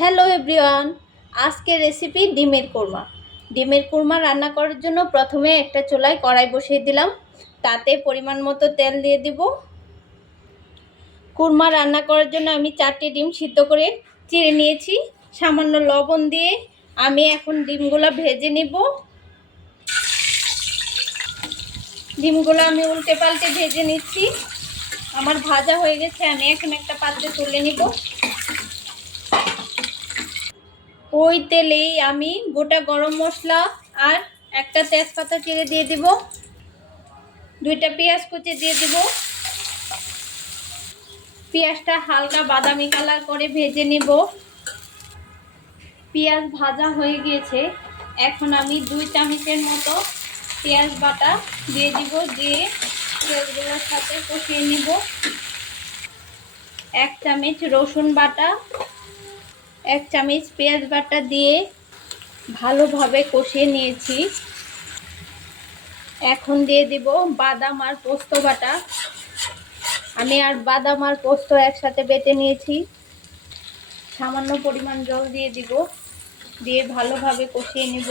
Hello everyone, আজকে recipe ডিমের কোরমা। ডিমের কোরমা রান্না করার জন্য প্রথমে একটা চুলায় কড়াই বসিয়ে দিলাম, তাতে পরিমাণ মতো তেল দিয়ে দিব। কোরমা রান্না করার জন্য আমি 4টি ডিম সিদ্ধ করে চিড়ে নিয়েছি। সামান্য লবণ দিয়ে আমি এখন ডিমগুলো ভেজে নিব। ডিমগুলো আমি উল্টে পাল্টে ভেজে নিচ্ছি। আমার ভাজা হয়ে গেছে, আমি এখন একটা পাত্রে তুলে নিব। ওই তেলেই আমি গোটা গরম মশলা আর একটা তেজপাতা চিড়ে দিয়ে দিব, 2টা পেঁয়াজ কুচি দিয়ে দিব। পেঁয়াজটা হালকা বাদামি কালার করে ভেজে নিব। পেঁয়াজ ভাজা হয়ে গিয়েছে, এখন আমি 2 চামচের মতো পেঁয়াজ বাটা দিয়ে দিব, দিয়ে পেঁয়াজগুলোর সাথে কষিয়ে নিব। 1 চামচ রসুন বাটা, 1 চামচ পেঁয়াজ বাটা দিয়ে ভালোভাবে কষিয়ে নিয়েছি। এখন দিয়ে দিব বাদাম আর পোস্ত বাটা। আমি আর বাদাম আর পোস্ত একসাথে বেটে নিয়েছি। সামান্য পরিমাণ জল দিয়ে দিব, দিয়ে ভালোভাবে কষিয়ে নিব।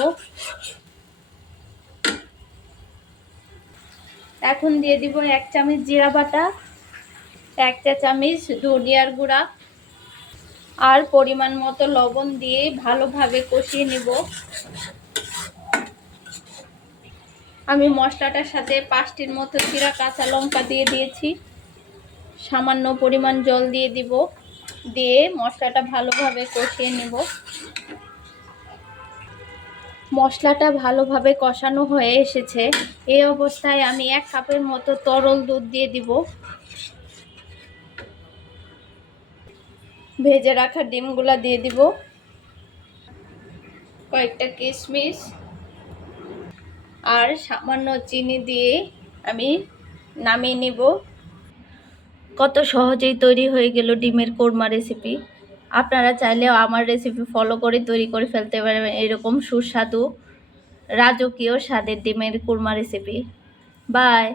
এখন দিয়ে দিব 1 চামচ জিরা বাটা, 1 চা চামচ ধনিয়ার গুঁড়া আর পরিমাণ মতো লবণ দিয়ে ভালোভাবে কষিয়ে নিব। আমি মশলাটার সাথে 5টির মতো চিরা কাঁচা লঙ্কা দিয়ে দিয়েছি। সামান্য পরিমাণ জল দিয়ে দিব, দিয়ে মশলাটা ভালোভাবে কষিয়ে নেব। মশলাটা ভালোভাবে কষানো হয়ে এসেছে, এই অবস্থায় আমি 1 কাপের মতো তরল দুধ দিয়ে দিব। ভেজে রাখা ডিমগুলো দিয়ে দিব, কয়েকটা কিশমিশ আর সামান্য চিনি দিয়ে আমি নামিয়ে নিব। কত সহজেই তৈরি হয়ে গেল ডিমের কোরমা রেসিপি। আপনারা চাইলেও আমার রেসিপি ফলো করে তৈরি করে ফেলতে পারবেন এরকম সুস্বাদু রাজকীয় স্বাদের ডিমের কোরমা রেসিপি। বাই।